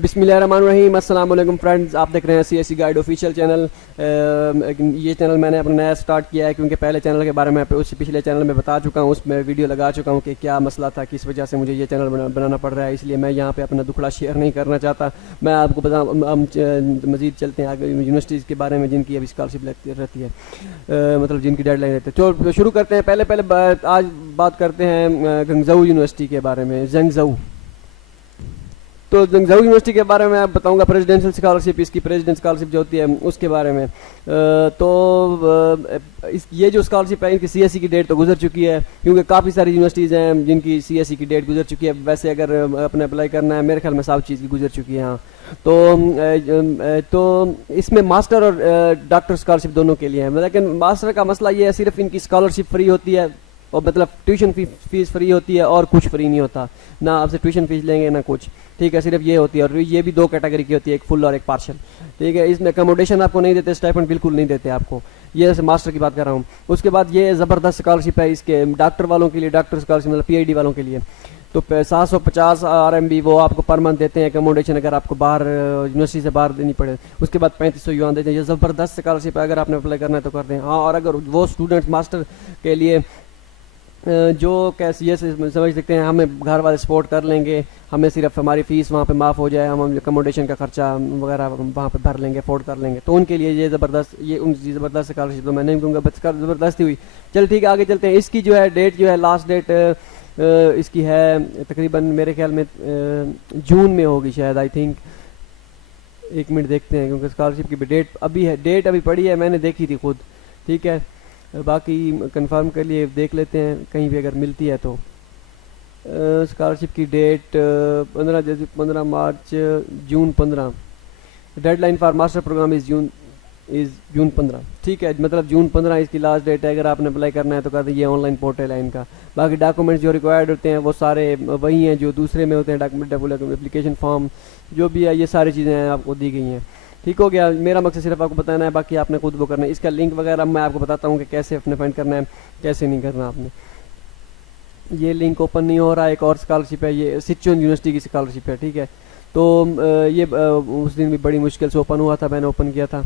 बिस्मिल्लाहिर्रहमानिर्रहीम। अस्सलाम वालेकुम फ्रेंड्स, आप देख रहे हैं CSE गाइड ऑफिशियल चैनल। ये चैनल मैंने अपना नया स्टार्ट किया है क्योंकि पहले चैनल के बारे में उस पिछले चैनल में बता चुका हूँ, उसमें वीडियो लगा चुका हूँ कि क्या मसला था, किस वजह से मुझे ये चैनल बनाना पड़ रहा है। इसलिए मैं यहाँ पे अपना दुखड़ा शेयर नहीं करना चाहता। मैं आपको बता, हम मज़ीद चलते हैं आगे यूनिवर्सिटीज़ के बारे में जिनकी अभी स्कॉलरशिप रहती है, मतलब जिनकी डेडलाइन रहती है। तो शुरू करते हैं। पहले आज बात करते हैं गंगजाऊ यूनिवर्सिटी के बारे में, जंगजाऊ। तो जंगजाऊ यूनिवर्सिटी के बारे में आप बताऊंगा, प्रेसिडेंशियल स्कॉलरशिप, इसकी प्रेसिडेंट स्कॉलरशिप जो होती है उसके बारे में। ये जो स्कॉलरशिप है इनकी CSE की डेट तो गुजर चुकी है, क्योंकि काफ़ी सारी यूनिवर्सिटीज़ हैं जिनकी CSE की डेट गुजर चुकी है। वैसे अगर अपने अप्लाई करना है, मेरे ख्याल में सब चीज़ की गुजर चुकी है। हाँ, तो इसमें मास्टर और डॉक्टर स्कॉलरशिप दोनों के लिए है। लेकिन मास्टर का मसला ये है, सिर्फ इनकी स्कॉलरशिप फ्री होती है, और मतलब ट्यूशन फीस फ्री होती है और कुछ फ्री नहीं होता। ना आपसे ट्यूशन फीस लेंगे ना कुछ, ठीक है, सिर्फ ये होती है। और ये भी दो कैटेगरी की होती है, एक फुल और एक पार्शल, ठीक है। इसमें अकोमोडेशन आपको नहीं देते, स्टाइपेंड बिल्कुल नहीं देते आपको। ये मास्टर की बात कर रहा हूँ। उसके बाद ये ज़बरदस्त स्कॉलरशिप है इसके डॉक्टर वालों के लिए, डॉक्टर स्कॉलरशिप मतलब PhD वालों के लिए। तो 750 RMB वो आपको पर मंथ देते हैं अकोमोडेशन, अगर आपको बाहर यूनिवर्सिटी से बाहर देनी पड़े। उसके बाद 3500 युआन देते हैं। ये ज़बरदस्त स्कॉलरशिप है, अगर आपने अप्लाई करना है तो कर दें। हाँ, और अगर वो स्टूडेंट्स मास्टर के लिए जो कैसे ये समझ सकते हैं, हमें घर वाले सपोर्ट कर लेंगे, हमें सिर्फ हमारी फ़ीस वहाँ पे माफ़ हो जाए, हम अकोमोडेशन का खर्चा वगैरह वहाँ पे भर लेंगे, अफोर्ड कर लेंगे, तो उनके लिए ये ज़बरदस्त, ये उनकी ज़बरदस्त स्कॉलरशिप तो मैं नहीं कहूँगा, बस ज़बरदस्ती हुई। चल ठीक है, आगे चलते हैं। इसकी जो है डेट जो है, लास्ट डेट इसकी है तकरीबन मेरे ख्याल में जून में होगी शायद, आई थिंक। एक मिनट देखते हैं, क्योंकि स्कॉलरशिप की भी डेट अभी है, डेट अभी पड़ी है, मैंने देखी थी खुद, ठीक है। बाकी कंफर्म के लिए देख लेते हैं कहीं भी अगर मिलती है तो। स्कॉलरशिप की डेट 15 जैसे 15 March, June 15। Deadline for master program is June 15, ठीक है। मतलब जून 15 इसकी लास्ट डेट है। अगर आपने अप्लाई करना है तो कहते हैं, ये ऑनलाइन पोर्टल है इनका। बाकी डॉक्यूमेंट्स जो रिक्वायर्ड होते हैं वो सारे वही हैं जो दूसरे में होते हैं, डॉक्यूमेंट, एप्लीकेशन फॉर्म जो भी है, ये सारी चीज़ें आपको दी गई हैं। ठीक हो गया। मेरा मकसद सिर्फ आपको बताना है, बाकी आपने खुद वो करना है। इसका लिंक वगैरह मैं आपको बताता हूँ कि कैसे अपने फाइंड करना है, कैसे नहीं करना आपने। ये लिंक ओपन नहीं हो रहा है। एक और स्कॉलरशिप है, ये सिचुएन यूनिवर्सिटी की स्कॉलरशिप है, ठीक है। तो ये उस दिन भी बड़ी मुश्किल से ओपन हुआ था, मैंने ओपन किया था।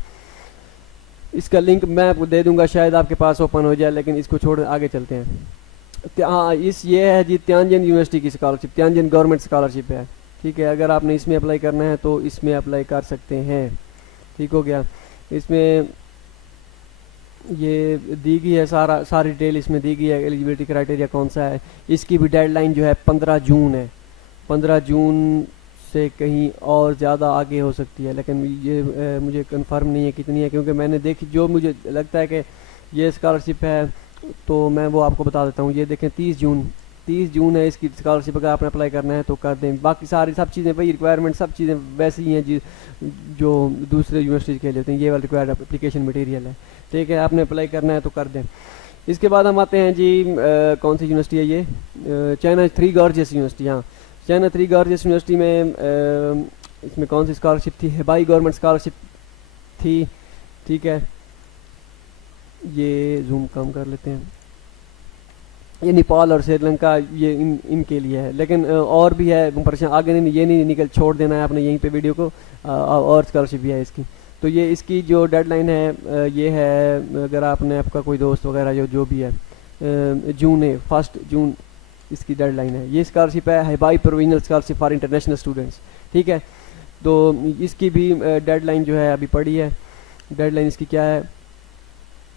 इसका लिंक मैं आपको दे दूंगा, शायद आपके पास ओपन हो जाए, लेकिन इसको छोड़ आगे चलते हैं। हाँ, ये है जी तियानजिन यूनिवर्सिटी की स्कॉलरशिप, तियानजिन गवर्नमेंट स्कॉलरशिप है, ठीक है। अगर आपने इसमें अप्लाई करना है तो इसमें अप्लाई कर सकते हैं, ठीक हो गया। इसमें ये दी गई है, सारी डिटेल इसमें दी गई है। एलिजिबिलिटी क्राइटेरिया कौन सा है, इसकी भी डेडलाइन जो है 15 जून है। 15 जून से कहीं और ज़्यादा आगे हो सकती है, लेकिन ये मुझे कंफर्म नहीं है कितनी है, क्योंकि मैंने देखी, जो मुझे लगता है कि ये स्कॉलरशिप है तो मैं वो आपको बता देता हूँ। ये देखें 30 जून है इसकी स्कॉलरशिप। अगर आपने अप्लाई करना है तो कर दें। बाकी सारी सब चीज़ें वही रिक्वायरमेंट, सब चीज़ें वैसी ही हैं जो दूसरे यूनिवर्सिटी के लिए होती हैं। ये वाला रिक्वायर्ड एप्लीकेशन मटेरियल है, ठीक है। आपने अप्लाई करना है तो कर दें। इसके बाद हम आते हैं जी, कौन सी यूनिवर्सिटी है ये, चाइना 3 गॉर्जियस यूनिवर्सिटी। हाँ, चाइना 3 गॉर्जियस यूनिवर्सिटी में इसमें कौन सी स्कॉलरशिप थी, हेबाई गवर्नमेंट स्कॉलरशिप थी, ठीक है। ये जूम कम कर लेते हैं। ये नेपाल और श्रीलंका, ये इनके लिए है, लेकिन और भी है परेशान। आगे नहीं, ये नहीं निकल, छोड़ देना है आपने यहीं पे वीडियो को। और स्कॉलरशिप भी है इसकी। तो ये इसकी जो डेडलाइन है ये है, अगर आपने, आपका कोई दोस्त वगैरह जो भी है, जून है, 1 जून इसकी डेडलाइन है। ये स्कॉलरशिप है Hebei provisional scholarship for international students, ठीक है। तो इसकी भी डेडलाइन जो है अभी पड़ी है। डेडलाइन इसकी क्या है,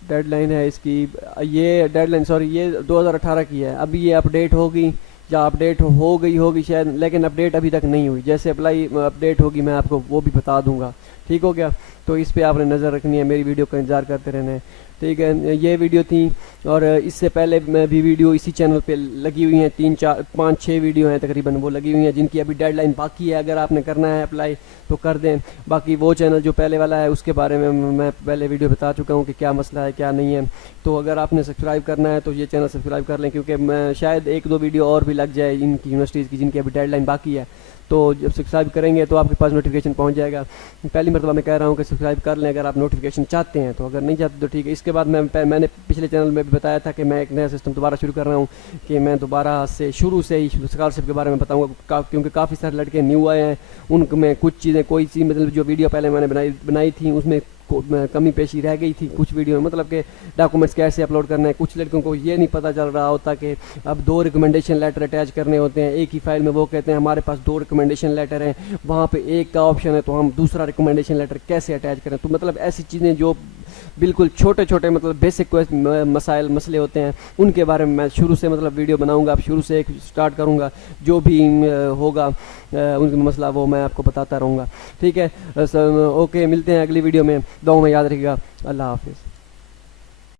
डेडलाइन है इसकी, ये डेडलाइन सॉरी ये 2018 की है। अभी ये अपडेट होगी या अपडेट हो गई होगी शायद, लेकिन अपडेट अभी तक नहीं हुई। जैसे अप्लाई अपडेट होगी मैं आपको वो भी बता दूंगा, ठीक हो गया। तो इस पे आपने नज़र रखनी है, मेरी वीडियो का इंतज़ार करते रहना है, ठीक है। ये वीडियो थी, और इससे पहले मैं भी वीडियो इसी चैनल पे लगी हुई हैं, 3 4 5 6 वीडियो हैं तकरीबन, वो लगी हुई हैं जिनकी अभी डेडलाइन बाकी है। अगर आपने करना है अप्लाई तो कर दें। बाकी वो चैनल जो पहले वाला है उसके बारे में मैं पहले वीडियो बता चुका हूँ कि क्या मसला है क्या नहीं है। तो अगर आपने सब्सक्राइब करना है तो ये चैनल सब्सक्राइब कर लें, क्योंकि मैं शायद 1-2 वीडियो और भी लग जाए इनकी यूनिवर्सिटीज़ की जिनकी अभी डेडलाइन बाकी है। तो जब सब्सक्राइब करेंगे तो आपके पास नोटिफिकेशन पहुंच जाएगा। पहली मरतबा मैं कह रहा हूं कि सब्सक्राइब कर लें अगर आप नोटिफिकेशन चाहते हैं, तो अगर नहीं चाहते तो ठीक है। इसके बाद मैंने पिछले चैनल में भी बताया था कि मैं एक नया सिस्टम दोबारा शुरू कर रहा हूँ कि मैं दोबारा से शुरू से ही स्कॉलरशिप के बारे में बताऊँगा, क्योंकि काफ़ी सारे लड़के न्यू आए हैं, उनमें कुछ चीज़ें कोई चीज़ मतलब जो वीडियो पहले मैंने बनाई थी उसमें कमी पेशी रह गई थी कुछ वीडियो में, मतलब कि डॉक्यूमेंट्स कैसे अपलोड करना है। कुछ लड़कों को ये नहीं पता चल रहा होता कि अब 2 रिकमेंडेशन लेटर अटैच करने होते हैं एक ही फाइल में। वो कहते हैं हमारे पास 2 रिकमेंडेशन लेटर हैं, वहाँ पे एक का ऑप्शन है, तो हम दूसरा रिकमेंडेशन लेटर कैसे अटैच करें। तो मतलब ऐसी चीज़ें जो बिल्कुल छोटे छोटे मतलब बेसिक मसले होते हैं, उनके बारे में मैं शुरू से मतलब वीडियो बनाऊंगा। अब शुरू से एक स्टार्ट करूंगा, जो भी होगा उनका मसला वो मैं आपको बताता रहूँगा। ठीक है, ओके, मिलते हैं अगली वीडियो में। दुआ में याद रखिएगा। अल्लाह हाफिज़।